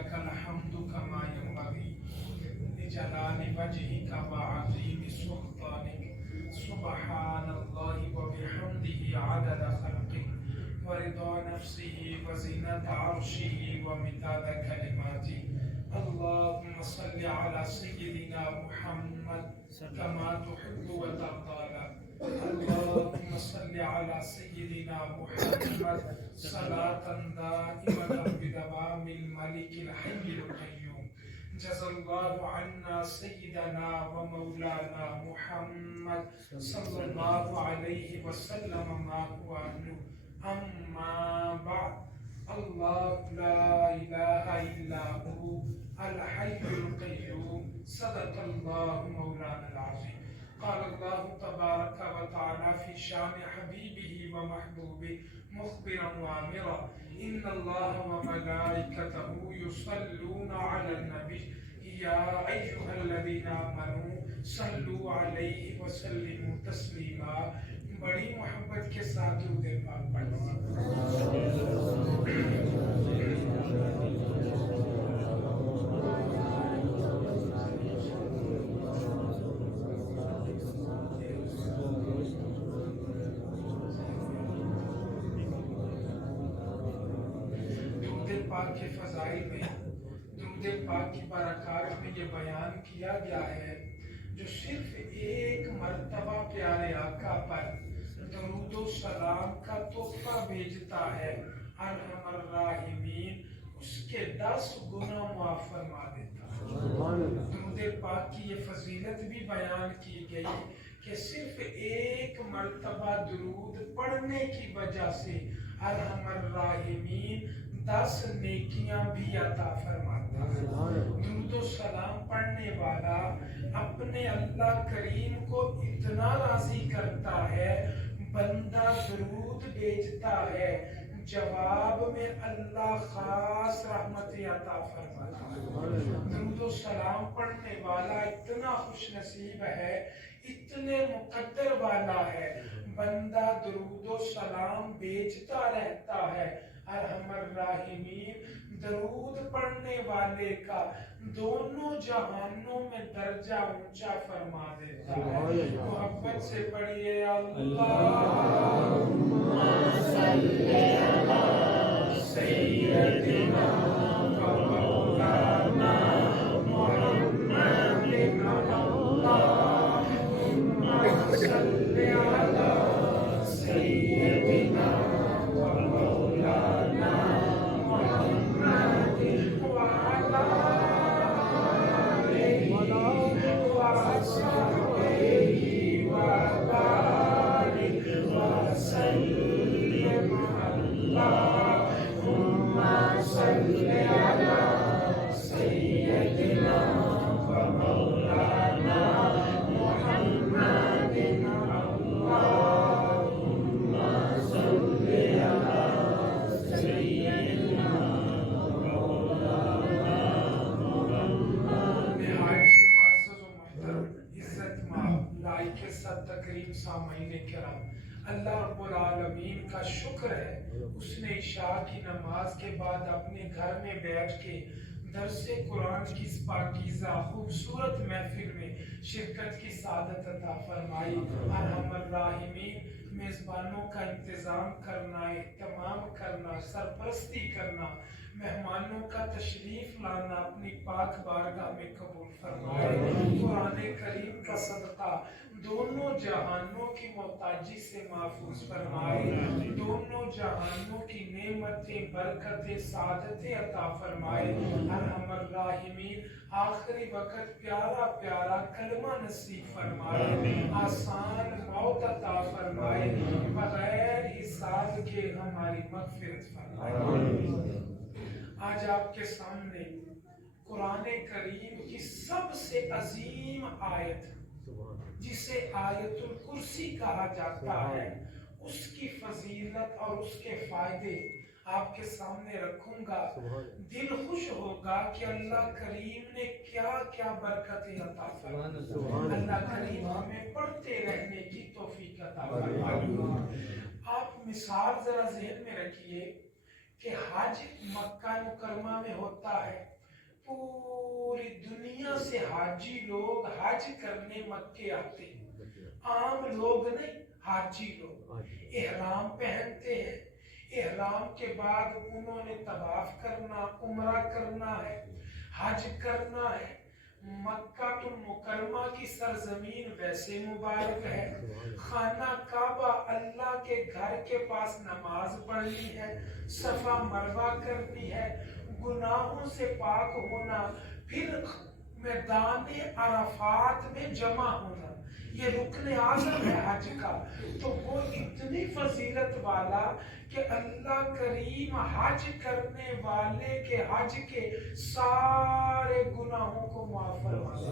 لك الحمد كما ينبغي لجلال وجهك وعظيم سلطانك. سبحان الله وبحمده عدد خلقه ورضا نفسه وزنة عرشه ومداد كلماته. اللهم صل على سيدنا محمد كما تحب وترضى. اللهم صل على سيدنا محمد صلاة دائمة بدوام الملك الحي القيوم. جزا الله عنا سيدنا ومولانا محمد صلى الله عليه وسلم ما هو أهله. أما بعد، الله لا إله إلا هو الحي القيوم. صدق الله مولانا العظيم. قال الله تبارك وتعالى في شان حبيبه ومحبوبه مخبرا وامرا: ان الله وملائكته يصلون على النبي يا ايها الذين امنوا صلوا عليه وسلموا تسلیما. بڑی محبت کے ساتھ درود پاک پڑھیں. پاک کے فضائل میں، درود پاک کی برکات میں یہ بیان کیا گیا ہے: جو صرف ایک مرتبہ پیارے آقا پر درود و سلام کا تحفہ بھیجتا ہے، ارحم الراحمین اس کے 10 گنا معاف فرما دیتا ہے. درود پاک کی یہ فضیلت بھی بیان کی گئی کہ صرف ایک مرتبہ درود پڑھنے کی وجہ سے ارحم الراحمین 10 نیکیاں بھی عطا فرماتا ہے. درود و سلام پڑھنے والا اپنے اللہ کریم کو اتنا راضی کرتا ہے، بندہ درود بھیجتا ہے، جواب میں اللہ خاص رحمت عطا فرماتا ہے. درود و سلام پڑھنے والا اتنا خوش نصیب ہے، اتنے مقدر والا ہے، بندہ درود و سلام بھیجتا رہتا ہے. ارحم الراحمین درود پڑھنے والے کا دونوں جہانوں میں درجہ اونچا فرما دیتا ہے. محبت سے پڑھیے: اللہم صلی علی سیدنا و مولانا محمد. اللہم صلی علی سیدنا و مولانا محمد وعلی آلہ وصحبہ وبارک وسلم. اللہم صلی علی سیدنا و مولانا محمد. اللہم صلی علی سیدنا و مولانا محمد. نہایت ہی معزز و محترم عزت مآب لائق صد تکریم سامعین کرام، اللہ رب العالمین کا شکر ہے اس نے عشاء کی نماز کے بعد اپنے گھر میں بیٹھ کے درس قرآن کی اس پاکیزہ خوبصورت محفل میں شرکت کی سعادت عطا فرمائی. ارحم الراحمین میزبانوں کا انتظام کرنا، اہتمام کرنا، سرپرستی کرنا، مہمانوں کا تشریف لانا اپنی پاک بارگاہ میں قبول فرمائے. قرآن کریم کا صدقہ دونوں جہانوں کی محتاجی سے محفوظ فرمائے. دونوں جہانوں کی نعمتیں، برکتیں، سعادتیں عطا فرمائے. ارحم الراحمین آخری وقت پیارا پیارا کلمہ نصیب فرمائے. آسان موت عطا فرمائے. بغیر حساب کے ہماری مغفرت فرمائے. آج آپ کے سامنے قرآن کریم کی سب سے عظیم آیت جسے آیت الکرسی کہا جاتا ہے، اس کی فضیلت اور اس کے فائدے آپ کے سامنے رکھوں گا. دل خوش ہوگا کہ اللہ کریم نے کیا کیا برکتیں عطا فرمائی. اللہ کریم ہمیں پڑھتے رہنے کی توفیق عطا فرمائے. آپ مثال ذرا ذہن میں رکھیے کہ کہ حج مکہ مکرمہ میں ہوتا ہے، پوری دنیا سے حاجی لوگ حج کرنے مکے آتے ہیں، عام لوگ نہیں، حاجی لوگ احرام پہنتے ہیں، احرام کے بعد انہوں نے طواف کرنا، عمرہ کرنا ہے، حج کرنا ہے۔ مکہ المکرمہ کی سرزمین ویسے مبارک ہے، خانہ کعبہ اللہ کے گھر کے پاس نماز پڑھنی ہے، صفا مروہ کرنی ہے، گناہوں سے پاک ہونا، پھر میدان عرفات میں جمع ہونا، یہ رکن اعظم ہے حج کا۔ تو وہ اتنی فضیلت والا کہ اللہ کریم حج کرنے والے کے حج کے سارے گناہوں کو معاف فرماتا۔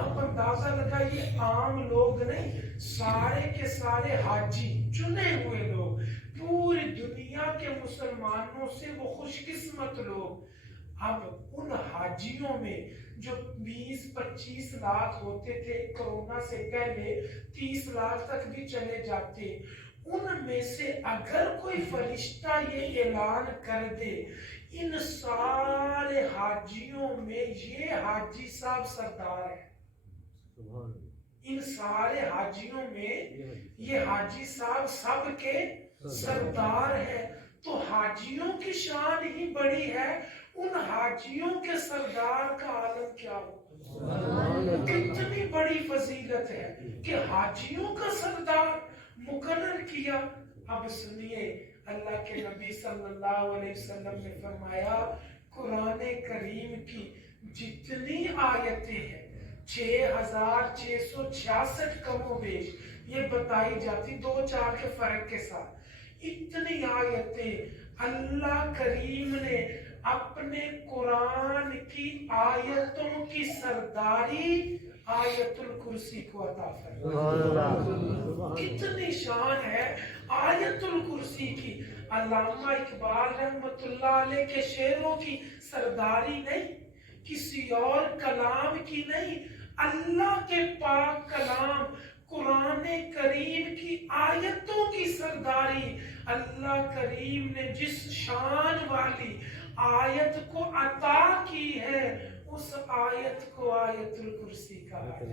آپ اندازہ لگائیے، عام لوگ نہیں، سارے کے سارے حاجی، چنے ہوئے لوگ، پوری دنیا کے مسلمانوں سے وہ خوش قسمت لوگ۔ اب ان حاجیوں میں جو 20-25 لاکھ ہوتے تھے، کرونا سے پہلے 30 لاکھ تک بھی چلے جاتے، ان میں سے اگر کوئی فرشتہ یہ اعلان کر دے ان سارے حاجیوں میں یہ حاجی صاحب سردار ہے، ان سارے حاجیوں میں یہ حاجی صاحب سب کے سردار ہے، تو حاجیوں کی شان ہی بڑی ہے، ان حاجیوں کے سردار کا عالم کیا ہو، کتنی بڑی فضیلت ہے کہ حاجیوں کا سردار مقرر کیا۔ اب سنیے، اللہ کے نبی صلی اللہ علیہ وسلم نے فرمایا، قرآن کریم کی جتنی آیتیں ہیں 6666 کم و بیش یہ بتائی جاتی، 2-4 کے فرق کے ساتھ، اتنی آیتیں اللہ کریم نے اپنے قرآن کی آیتوں کی سرداری آیت الکرسی کو عطا فرمائی۔ کتنی شان ہے آیت الکرسی کی۔ علامہ اقبال رحمت اللہ علیہ کے شعروں کی سرداری نہیں، کسی اور کلام کی نہیں، اللہ کے پاک کلام قرآن کریم کی آیتوں کی سرداری۔ اللہ کریم نے جس شان والی آیت کو عطا کی ہے اس آیت کو آیت الکرسی کہا ہے۔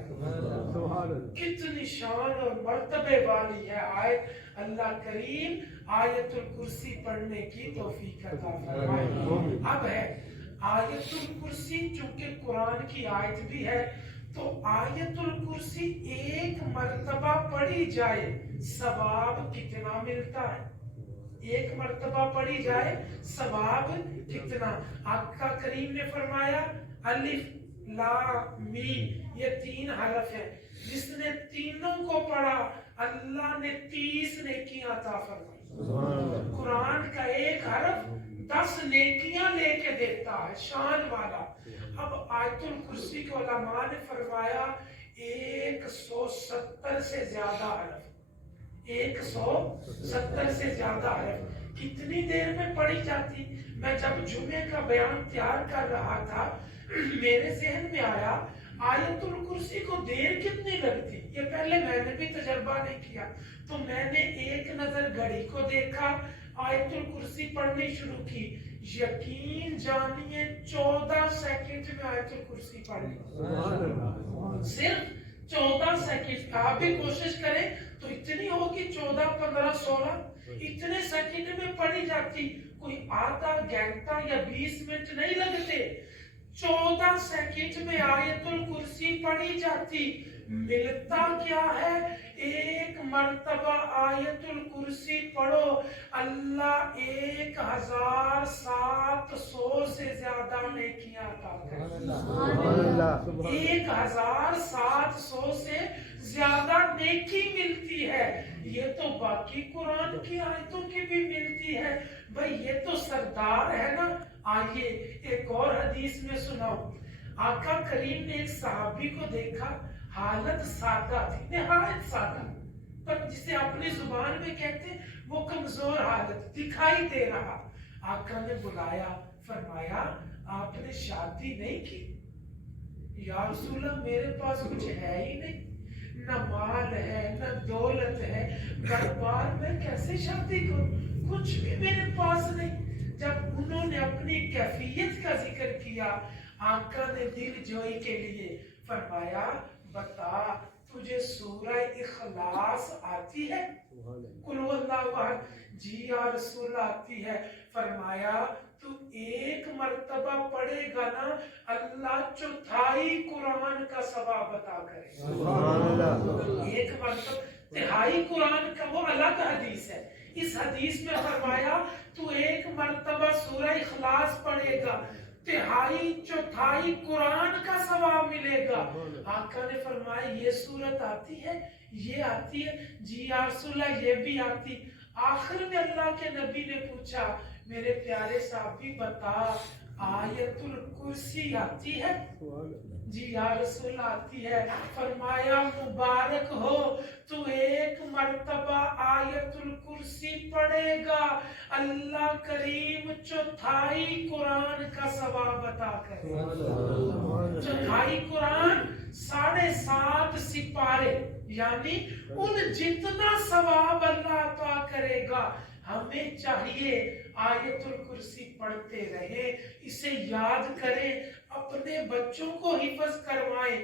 کتنی شان اور مرتبے والی ہے آیت، اللہ کریم آیت الکرسی پڑھنے کی توفیق عطا فرمائے۔ اب ہے آیت الکرسی، چونکہ قرآن کی آیت بھی ہے، تو آیت الکرسی ایک مرتبہ پڑھی جائے ثواب کتنا ملتا ہے؟ ایک مرتبہ پڑھی جائے ثواب کتنا؟ آقا کریم نے فرمایا الف لام میم، یہ 3 حرف ہیں، جس نے تینوں کو پڑھا اللہ نے 30 نیکیاں عطا فرمائی۔ قرآن کا ایک حرف 10 نیکیاں لے کے دیتا ہے، شان والا۔ اب آیت الکرسی کے علماء نے فرمایا 170 سے زیادہ حرف، 170 سے زیادہ حرف کتنی دیر میں پڑھی جاتی؟ میں جب جمعے کا بیان تیار کر رہا تھا میرے ذہن میں آیا آیت الکرسی کو دیر کتنی لگتی؟ یہ پہلے میں نے بھی تجربہ نہیں کیا، تو میں نے ایک نظر گھڑی کو دیکھا، آیت الکرسی پڑھنی شروع کی، یقین جانیے 14 سیکنڈ میں آیت الکرسی پڑھ لی، صرف 14 سیکنڈ۔ آپ بھی کوشش کریں تو اتنی ہوگی، 14 15 16 اتنے سیکنڈ میں پڑھی جاتی، کوئی آدھا گھنٹہ یا 20 منٹ نہیں لگتے، 14 سیکنڈ میں آیت الکرسی پڑھی جاتی۔ ملتا کیا ہے؟ ایک مرتبہ آیت الکرسی پڑھو اللہ 1700 سے زیادہ نیکیاں عطا کرتا ہے، 1700 سے زیادہ نیکی ملتی ہے۔ یہ تو باقی قرآن کی آیتوں کی بھی ملتی ہے، بھئی یہ تو سردار ہے نا۔ آئیے ایک اور حدیث میں سناؤ، آقا کریم نے ایک صحابی کو دیکھا، حالت سادہ تھی، نہایت سادہ، پر جسے اپنی زبان میں کہتے ہیں وہ کمزور حالت، دکھائی دے رہا۔ آقا نے بلایا، فرمایا آپ نے شادی نہیں کی؟ یا رسول اللہ میرے پاس کچھ ہے ہی نہیں، نہ مال ہے نہ دولت ہے، گھر بار میں کیسے شادی کروں، کچھ بھی میرے پاس نہیں۔ جب انہوں نے اپنی کیفیت کا ذکر کیا آقا نے دل جوئی کے لیے فرمایا بتا تجھے سورہ اخلاص آتی ہے؟ قل هو اللہ احد جی یا رسول اللہ آتی ہے. فرمایا تو ایک مرتبہ پڑھے گا نا اللہ چوتھائی قرآن کا ثواب عطا کرے. سبحان اللہ. ایک مرتبہ تہائی قرآن کا وہ الگ حدیث ہے. اس حدیث میں فرمایا تو ایک مرتبہ سورہ اخلاص پڑھے گا تہائی چوتھائی قرآن کا ثواب ملے گا. آقا نے فرمایا یہ صورت آتی ہے؟ یہ آتی ہے. جی یا رسول اللہ یہ بھی آتی. آخر میں اللہ کے نبی نے پوچھا میرے پیارے صحابی بتا آیت الکرسی آتی ہے؟ جی یا رسول اللہ آتی ہے. فرمایا مبارک ہو تو ایک مرتبہ آیت الکرسی پڑھے گا اللہ کریم چوتھائی قرآن کا ثواب عطا کرے. چوتھائی قرآن 7.5 سپارے یعنی ان جتنا ثواب اللہ عطا کرے گا. ہمیں چاہیے آیت الکرسی پڑھتے رہیں اسے یاد کریں اپنے بچوں کو حفظ کروائیں.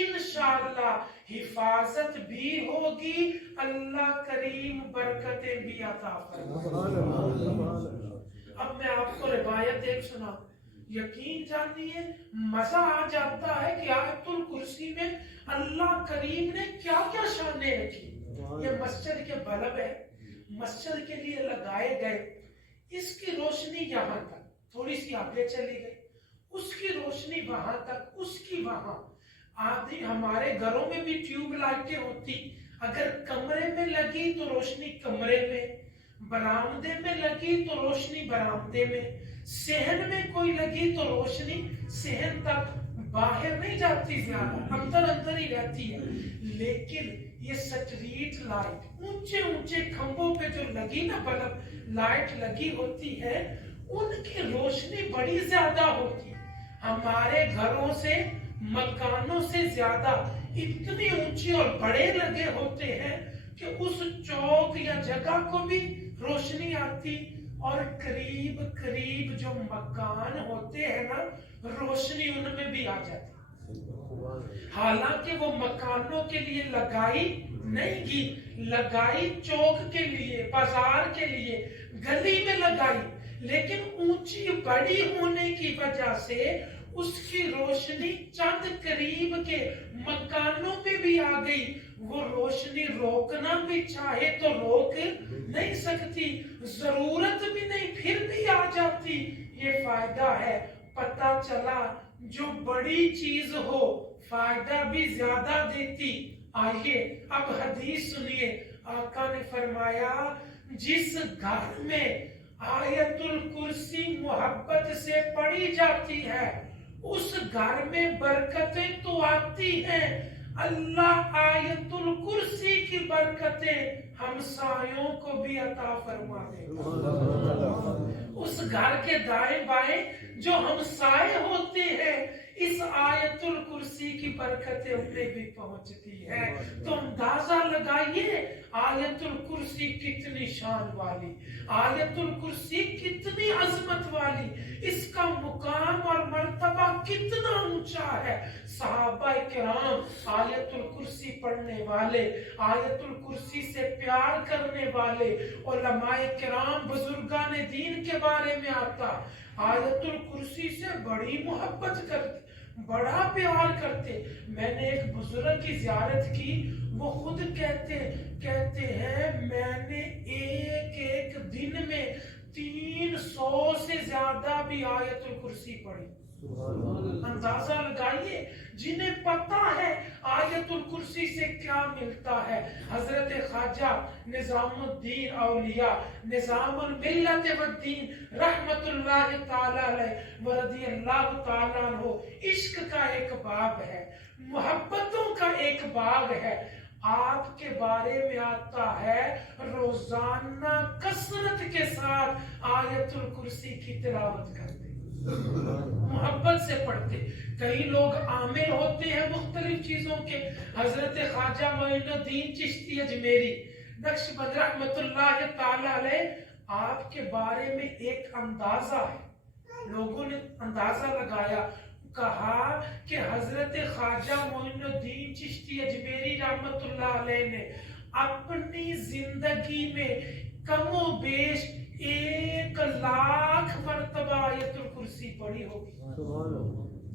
انشاءاللہ حفاظت بھی ہوگی اللہ کریم برکتیں بھی عطا فرمائے. اب میں آپ کو روایت ایک سنا یقین جانیے مزہ آ جاتا ہے کہ آیت الکرسی میں اللہ کریم نے کیا کیا شانیں رکھی. یہ مسجد کے بلب ہے مسجد کے لیے لگائے گئے. اس کی روشنی یہاں تک تھوڑی سی آگے چلی گئی اس کی روشنی وہاں تک اس کی وہاں. آدھی ہمارے گھروں میں بھی ٹیوب لائٹیں ہوتی اگر کمرے میں لگی تو روشنی کمرے میں برآمدے میں لگی تو روشنی برآمدے میں صحن میں کوئی لگی تو روشنی صحن تک باہر نہیں جاتی زیادہ اندر ہی رہتی ہے. لیکن یہ سٹریٹ لائٹ اونچے کھمبوں پہ جو لگی نا بلب لائٹ لگی ہوتی ہے ان کی روشنی بڑی زیادہ ہوتی. ہمارے گھروں سے مکانوں سے زیادہ اتنی اونچی اور بڑے لگے ہوتے ہیں کہ اس چوک یا جگہ کو بھی روشنی آتی اور قریب جو مکان ہوتے ہیں نا روشنی ان میں بھی آ جاتی. حالانکہ وہ مکانوں کے لیے لگائی نہیں کی لگائی چوک کے لیے بازار کے لیے گلی میں لگائی لیکن اونچی بڑی ہونے کی وجہ سے اس کی روشنی چند قریب کے مکانوں پہ بھی آ گئی. وہ روشنی روکنا بھی چاہے تو روک نہیں سکتی ضرورت بھی نہیں پھر بھی آ جاتی. یہ فائدہ ہے پتہ چلا جو بڑی چیز ہو فائدہ بھی زیادہ دیتی. آئیے اب حدیث سنیے. آقا نے فرمایا جس گھر میں آیت الکرسی محبت سے پڑھی جاتی ہے اس گھر میں برکتیں تو آتی ہیں اللہ آیت الکرسی کی برکتیں ہمسایوں کو بھی عطا فرما دے. اس گھر کے دائیں بائیں جو ہمسائے ہوتے ہیں اس آیت الکرسی کی برکتیں انہیں بھی پہنچتی ہے. تو اندازہ لگائیے آیت الکرسی کتنی شان والی آیت الکرسی کتنی عظمت والی اس کا مقام اور مرتبہ کتنا اونچا ہے. صحابہ کرام آیت الکرسی پڑھنے والے آیت الکرسی سے پیار کرنے والے علماء کرام بزرگان دین کے بارے میں آتا آیت الکرسی سے بڑی محبت کرتے بڑا پیار کرتے. میں نے ایک بزرگ کی زیارت کی وہ خود کہتے ہیں میں نے ایک دن میں 300 سے زیادہ بھی آیت الکرسی پڑھی. اندازہ لگائیے جنہیں پتا ہے آیت الکرسی سے کیا ملتا ہے. حضرت خواجہ نظام الدین اولیاء نظام الملت والدین رحمت اللہ تعالی علیہ ورضی اللہ تعالی عنہ عشق کا ایک باب ہے محبتوں کا ایک باغ ہے. آپ کے بارے میں آتا ہے روزانہ کثرت کے ساتھ آیت الکرسی کی تلاوت کرتے محبت سے پڑھتے. کئی لوگ عامل ہوتے ہیں مختلف چیزوں کے. حضرت خواجہ معین الدین چشتی اجمیری نقشبند رحمت اللہ تعالی علیہ آپ کے بارے میں ایک اندازہ ہے، لوگوں نے اندازہ لگایا، کہا کہ حضرت خواجہ معین الدین چشتی اجمیری رحمت اللہ علیہ نے اپنی زندگی میں کم و بیش 1,00,000 مرتبہ آیت الکرسی پڑھی ہوگی۔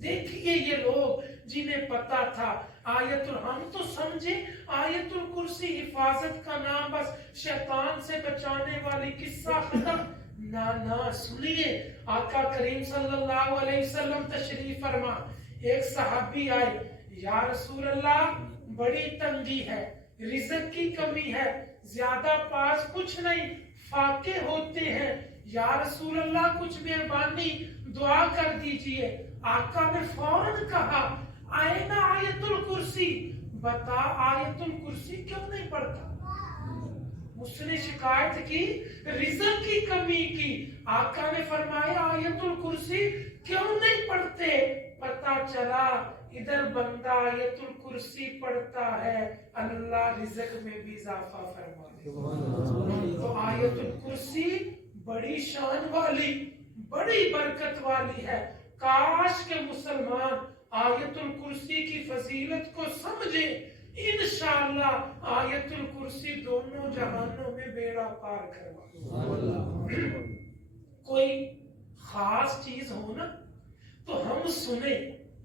دیکھیے یہ لوگ جنہیں پتا تھا ہم تو سمجھے آیت الکرسی حفاظت کا نام، بس شیطان سے بچانے والی، قصہ ختم۔ نہ سنیے، آقا کریم صلی اللہ علیہ وسلم تشریف فرما، ایک صحابی آئے، یا رسول اللہ بڑی تنگی ہے، رزق کی کمی ہے، زیادہ پاس کچھ نہیں، فاقے ہوتے ہیں، یا رسول اللہ کچھ مہربانی دعا کر دیجئے۔ آقا نے فوراً کہا آئین آیت الکرسی، بتا آیت الکرسی کیوں نہیں پڑھتا؟ اس نے شکایت کی، رزق کی کمی کی، آقا نے فرمایا آیت الکرسی کیوں نہیں پڑھتے؟ پتا چلا ادھر بندہ آیت الکرسی پڑھتا ہے، اللہ رزق میں بھی اضافہ فرما دے۔ تو آیت الکرسی بڑی شان والی، بڑی برکت والی ہے۔ کاش کہ مسلمان آیت الکرسی کی فضیلت کو سمجھے، انشاءاللہ آیت الکرسی دونوں جہانوں میں بیڑا پار کروا۔ کوئی خاص چیز ہو نا تو ہم سنیں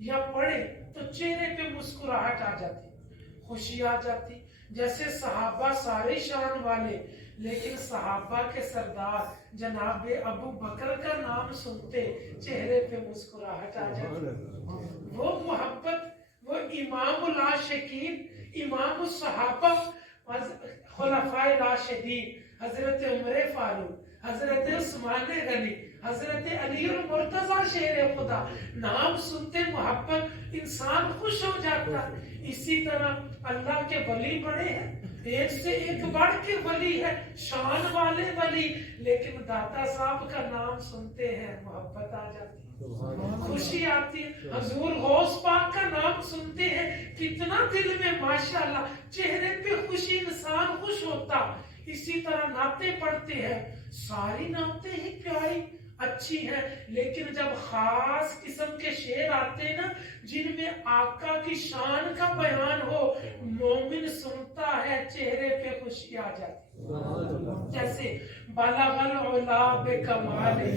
یا پڑھیں تو چہرے پہ مسکراہٹ آ جاتی، خوشی آ جاتی۔ جیسے صحابہ سارے شان والے، لیکن صحابہ کے سردار جناب ابو بکر کا نام سنتے چہرے پہ مسکراہٹ آ جاتی۔ وہ محبت، وہ امام العاشقین، امام الصحابہ، خلفائے راشدین، حضرت عمر فاروق، حضرت عثمان غنی، حضرت علی المرتضی شیر خدا، نام سنتے محبت، انسان خوش ہو جاتا۔ اسی طرح اللہ کے ولی بڑے ہیں، ایک سے ایک بڑھ کے ولی ہے، شان والے ولی، لیکن داتا صاحب کا نام سنتے ہیں محبت آ جاتی ہے، خوشی آتی ہے۔ حضور غوث پاک کا نام سنتے ہیں، کتنا دل میں ماشاءاللہ چہرے پہ خوشی، انسان خوش ہوتا۔ اسی طرح نعتیں پڑھتے ہیں، ساری نعتیں ہی پیاری اچھی ہیں، لیکن جب خاص قسم کے شعر آتے ہیں نا جن میں آقا کی شان کا بیان ہو، مومن سنتا ہے چہرے پہ خوشی آ جاتی۔ جیسے بلغ العلا بکمالہ،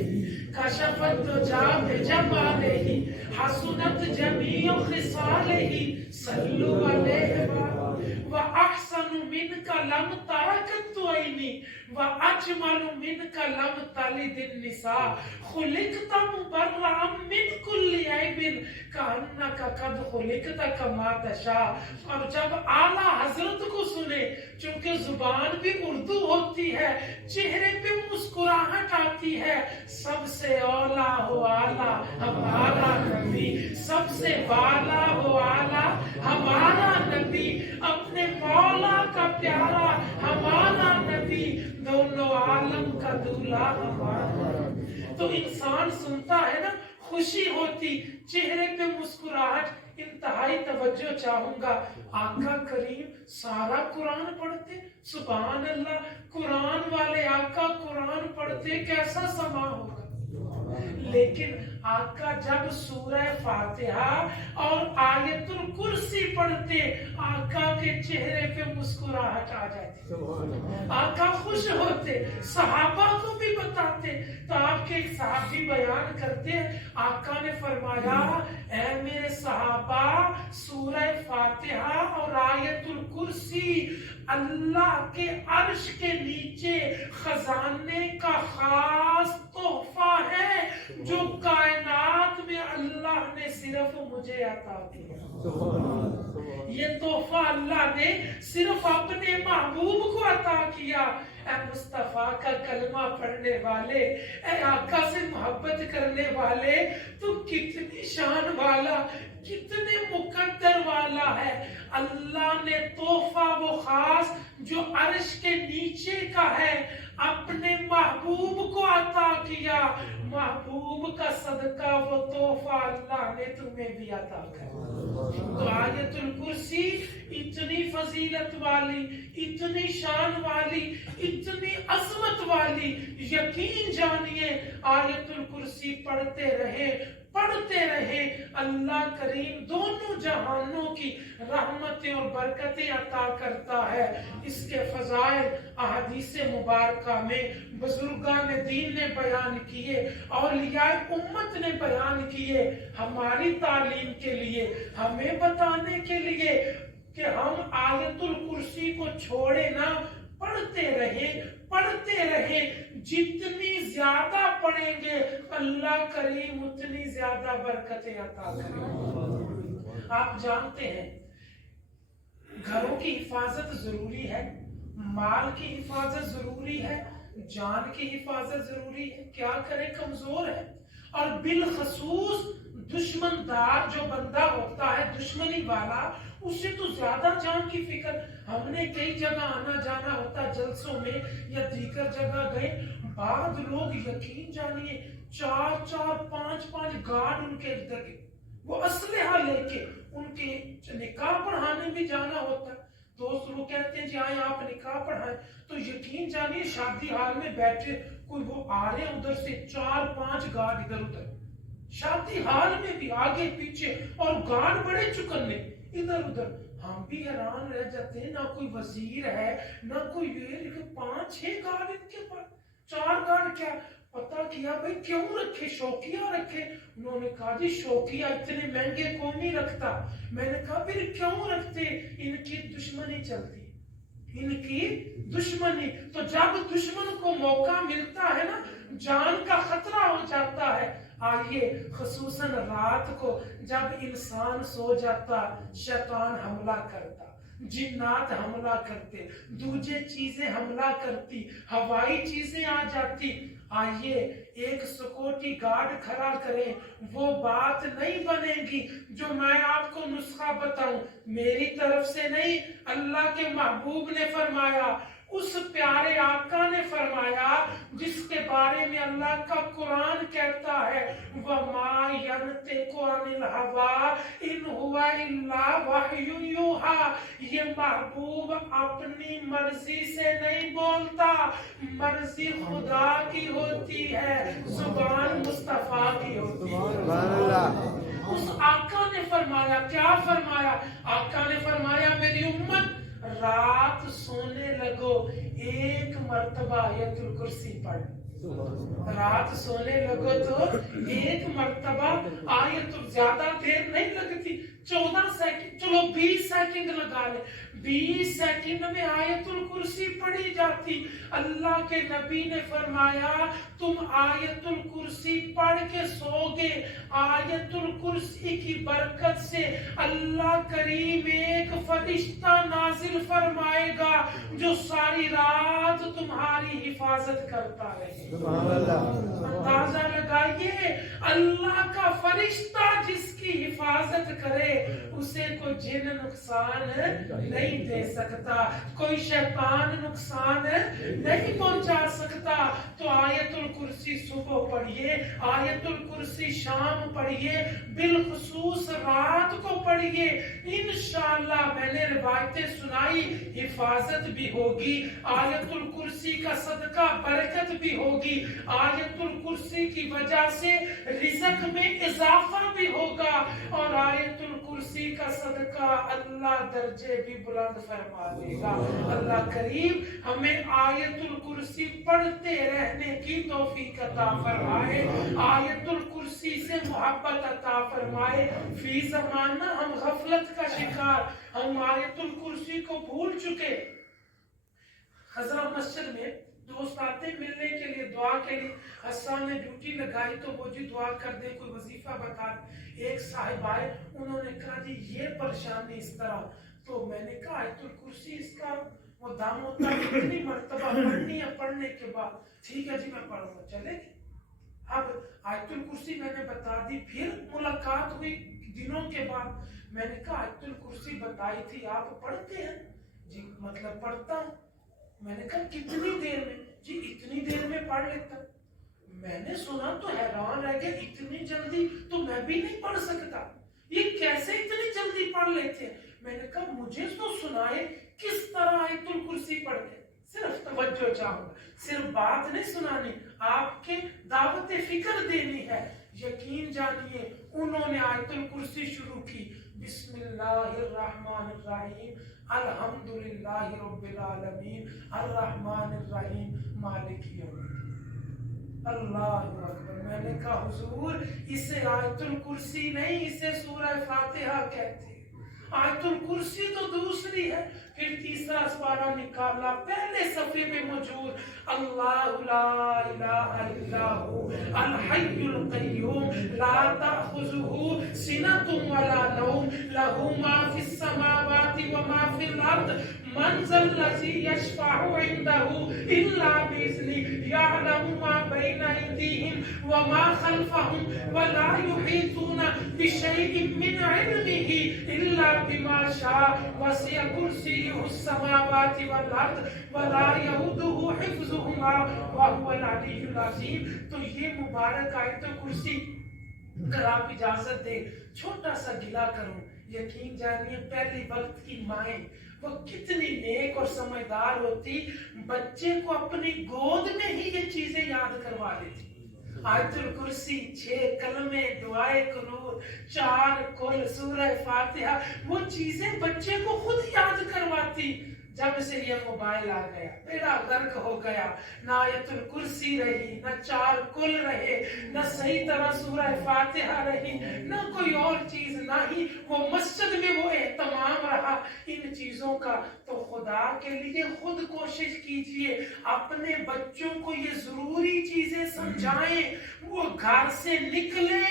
کشف الدجا بجمالہ، حسنت جمیع خصالہ، صلوا علیہ وَأَحْسَنُ مِنْكَ لَمْ تَرَكَتْ عَيْنِي وَأَجْمَلُ مِنْكَ لَمْ تَلِدِ النِّسَاء خُلِقْتَ مُبَرَّأً مِنْ كُلِّ عَيْبٍ كَأَنَّكَ قَدْ خُلِقْتَ كَمَا تَشَاءُ۔ اور جب اعلیٰ حضرت کو سنے، چونکہ زبان بھی اردو ہوتی ہے، چہرے پہ مسکراہٹ آتی ہے، سب سے اولیٰ ہو اعلیٰ ہمارا نبی، سب سے بالا ہو اعلیٰ ہمارا نبی، اپنے مولا کا پیارا ہمارا نبی، دونوں عالم کا دولہا ہمارا۔ تو انسان سنتا ہے نا، خوشی ہوتی، چہرے پہ مسکراہٹ۔ انتہائی توجہ چاہوں گا، آقا کریم سارا قرآن پڑھتے، سبحان اللہ، قرآن والے آقا قرآن پڑھتے کیسا سما ہوگا۔ لیکن آقا جب سورہ فاتحہ اور آیت الکرسی پڑھتے، آقا کے چہرے پہ مسکراہٹ آ جاتی، آقا خوش ہوتے، صحابہ کو بھی بتاتے۔ تو آپ کے ایک صحابی بیان کرتے، آقا نے فرمایا اے میرے صحابہ، سورہ فاتحہ اور آیت الکرسی اللہ کے عرش کے نیچے خزانے کا خاص تحفہ ہے جو کائنات میں اللہ نے صرف مجھے عطا کیا۔ یہ تحفہ اللہ نے صرف اپنے محبوب کو عطا کیا۔ اے مصطفیٰ کا کلمہ پڑھنے والے، اے آقا سے محبت کرنے والے، تو کتنی شان والا، کتنے مقدر والا ہے۔ اللہ نے تحفہ وہ خاص جو عرش کے نیچے کا ہے اپنے محبوب کو عطا کیا۔ محبوب کا صدقہ وہ تحفہ اللہ نے ہمیں تمہیں بھی عطا کرے۔ تو آیت الکرسی اتنی فضیلت والی، اتنی شان والی، اتنی عظمت والی، یقین جانیے آیت الکرسی پڑھتے رہے اللہ کریم دونوں جہانوں کی رحمتیں اور برکتیں عطا کرتا ہے۔ اس کے فضائل احادیث مبارکہ میں بزرگان دین نے بیان کیے، اولیاء امت نے بیان کیے، ہماری تعلیم کے لیے، ہمیں بتانے کے لیے کہ ہم آیت الکرسی کو چھوڑے نہ، پڑھتے رہیں، جتنی زیادہ پڑھیں گے اللہ کریم اتنی زیادہ برکتیں عطا کریں گے۔ آپ جانتے ہیں گھروں کی حفاظت ضروری ہے، مال کی حفاظت ضروری ہے، جان کی حفاظت ضروری ہے، کیا کرے کمزور ہے، اور بالخصوص دشمن دار جو بندہ ہوتا ہے دشمنی والا، اسے تو زیادہ جان کی فکر۔ ہم نے کئی جگہ آنا جانا ہوتا جلسوں میں یا دیگر جگہ گئے، بعض لوگ یقین جانیے 4-4 5-5 گارڈ ان کے ادھر کے، وہ اسلحہ لے کے ان کے نکاح پڑھانے بھی جانا ہوتا ہے۔ دوست لوگ کہتے ہیں جی آئے آپ نکاح پڑھائیں، تو یقین جانیے شادی حال میں بیٹھے کوئی وہ آ رہے ہیں ادھر سے 4-5 گارڈ ادھر ادھر، شادی حال میں بھی آگے پیچھے، اور گارڈ بڑے چکنے ادھر ادھر۔ ہم بھی حیران رہ جاتے ہیں، نہ کوئی وزیر ہے نہ کوئی یہ، 5-6 گارڈ ان کے پاس، 4 گارڈ کیا؟ پتہ کیا بھئی کیوں رکھے، شوقیہ رکھے؟ انہوں نے کہا جی شوقیہ اتنے مہنگے کون نہیں رکھتا۔ میں نے کہا پھر کیوں رکھتے؟ ان کی دشمنی چلتی، ان کی دشمنی۔ تو جب دشمن کو موقع ملتا ہے نا، جان کا خطرہ ہو جاتا ہے، آئیے خصوصاً رات کو جب انسان سو جاتا، شیطان حملہ کرتا، جنات حملہ کرتے، دوجے چیزیں حملہ کرتی، ہوائی چیزیں آ جاتی، آئیے ایک سیکورٹی گارڈ کھڑا کریں، وہ بات نہیں بنے گی جو میں آپ کو نسخہ بتاؤں، میری طرف سے نہیں، اللہ کے محبوب نے فرمایا، اس پیارے آقا نے فرمایا جس کے بارے میں اللہ کا قرآن کہتا ہے وَمَا يَنْطِقُ عَنِ الْهَوَىٰ إِنْ هُوَ إِلَّا وَحْيٌ يُوحَىٰ، یہ محبوب اپنی مرضی سے نہیں بولتا، مرضی خدا کی ہوتی ہے، زبان مصطفیٰ کی ہوتی ہے۔ اس آقا نے فرمایا، کیا فرمایا؟ آقا نے فرمایا میری امت رات سونے لگو 1 مرتبہ آیت الکرسی پڑھ، رات سونے لگو تو 1 مرتبہ آیت، زیادہ دیر نہیں لگتی، 14 سیکنڈ، چلو 20 سیکنڈ لگا لیں، 20 سیکنڈ میں آیت الکرسی پڑھی جاتی۔ اللہ کے نبی نے فرمایا تم آیت الکرسی پڑھ کے سو گے، آیت الکرسی کی برکت سے اللہ کریم ایک فرشتہ نازل فرمائے گا جو ساری رات تمہاری حفاظت کرتا رہے۔ اندازہ لگائیے اللہ کا فرشتہ جس کی حفاظت کرے اسے کوئی جن نقصان نہیں دے سکتا، کوئی شیطان نقصان نہیں پہنچا سکتا۔ تو آیت الکرسی صبح پڑھیے، آیت الکرسی شام پڑھیے، بالخصوص رات کو پڑھیے، انشاءاللہ میں نے روایتیں سنائی، حفاظت بھی ہوگی، آیت الکرسی کا صدقہ برکت بھی ہوگی، آیت الکرسی کی وجہ سے رزق میں اضافہ بھی ہوگا، اور آیت الکرسی کا صدقہ اللہ درجے بھی بلند فرما دے گا۔ اللہ کریم ہمیں آیت الکرسی پڑھتے رہنے کی توفیق عطا فرمائے، آیت الکرسی سے محبت عطا فرمائے۔ فی زمانہ ہم غفلت کا شکار، ہم آیت الکرسی کو بھول چکے۔ حضرہ مسجد میں دوست آتے ملنے کے لیے، دعا کے لیے، حسان نے ڈیوٹی لگائی تو وہ جی دعا کر دیں، کوئی وظیفہ بتا دیں۔ ایک صاحب آئے، انہوں نے کہا جی یہ پریشانی اس طرح، تو میں نے کہا آیت الکرسی اس کا وہ دام ہوتا ہے کتنی مرتبہ پڑھنی ہے، پڑھنے کے بعد ٹھیک ہے جی میں پڑھوں گا، چلے گی۔ اب آیت الکرسی میں نے بتا دی، پھر ملاقات ہوئی دنوں کے بعد، میں نے کہا آیت الکرسی بتائی تھی آپ پڑھتے ہیں؟ جی مطلب پڑھتا ہوں۔ میں نے کہا کتنی دیر میں؟ جی اتنی دیر میں پڑھ لیتا۔ میں نے سنا تو حیران رہ گیا، اتنی جلدی تو میں بھی نہیں پڑھ سکتا، یہ کیسے اتنی جلدی پڑھ لیتے ہیں؟ میں نے کہا مجھے تو سنائے کس طرح آیت الکرسی پڑھتے ہیں۔ صرف توجہ چاہوں گا، صرف بات نہیں سنانی، آپ کے دعوت فکر دینی ہے۔ یقین جانیے انہوں نے آیت الکرسی شروع کی، بسم اللہ الرحمن الرحیم الحمدللہ رب العالمین الرحمن الرحیم مالک یوم الدین۔ اللہ اکبر۔ میں نے کہا حضور اسے آیت الکرسی نہیں، اسے سورہ فاتحہ کہتے ہیں۔ آیت الکرسی تو دوسری ہے۔ پھر تیسرا سپارہ نکالا، پہلے صفحے میں موجود، اللہ لا الہ الا هو الحی القیوم لا تأخذہ سنۃ ولا نوم لہ ما فی السماوات وما فی الارض من ذا الذی یشفع عندہ الا بإذنہ یعلم ما بین ایدیہم وما خلفہم ولا یحیطون بشیء من علمہ الا بما شاء وسع کرسیہ السماوات والارض ولا یؤودہ حفظہما وہو العلی العظیم۔ تو یہ مبارک آیت کرسی، اگر آپ اجازت دیں چھوٹا سا گلہ کروں، یقین جانیے پہلی وقت کی مائیں وہ کتنی نیک اور سمجھدار ہوتی، بچے کو اپنی گود میں ہی یہ چیزیں یاد کروا دیتی۔ آیت الکرسی، 6 کلمے، دعائے قنوت، 4 کل، سورہ فاتحہ، وہ چیزیں بچے کو خود یاد کرواتی۔ جب سے یہ موبائل آ گیا بیڑا غرق ہو گیا، نہ آیت الکرسی رہی، نہ 4 کل رہے، نہ صحیح طرح سورہ فاتحہ رہی، نہ کوئی اور چیز، نہ ہی وہ مسجد میں وہ اہتمام رہا ان چیزوں کا۔ تو خدا کے لیے خود کوشش کیجئے، اپنے بچوں کو یہ ضروری چیزیں سمجھائیں، وہ گھر سے نکلے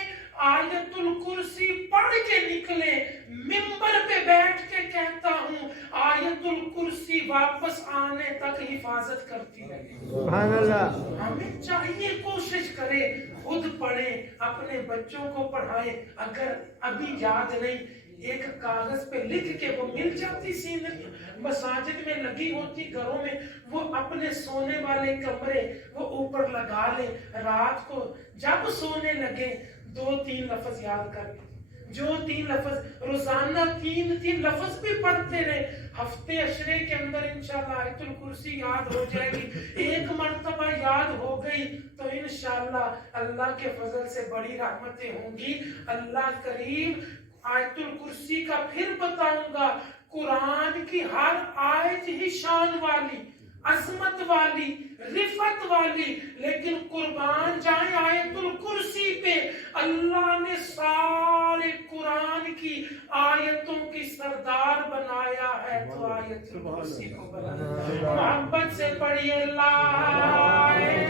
آیت الکرسی پڑھ کے نکلے۔ ممبر پہ بیٹھ کے کہتا ہوں آیت الکرسی واپس آنے تک حفاظت کرتی رہے۔ سبحان اللہ۔ ہمیں چاہیے کوشش کریں، خود پڑھیں، اپنے بچوں کو پڑھائیں۔ اگر ابھی یاد نہیں، ایک کاغذ پہ لکھ کے وہ مل جاتی سینری، مساجد میں لگی ہوتی، گھروں میں، وہ اپنے سونے والے کمرے وہ اوپر لگا لیں، رات کو جب سونے لگے 2-3 لفظ یاد کر لیں، جو 3 لفظ روزانہ 3 لفظ بھی پڑھتے رہے، ہفتے عشرے کے اندر انشاءاللہ آیت الکرسی یاد ہو جائے گی۔ ایک مرتبہ یاد ہو گئی تو انشاءاللہ اللہ کے فضل سے بڑی رحمتیں ہوں گی۔ اللہ کریم آیت الکرسی کا پھر بتاؤں گا، قرآن کی ہر آیت ہی شان والی، عظمت والی، رفعت والی، لیکن قربان جائیں آیت الکرسی پہ۔ اللہ نے سارے قرآن کی آیتوں کی سردار بنایا ہے تو آیت الکرسی کو بنایا۔ محبت سے پڑھیے اللہ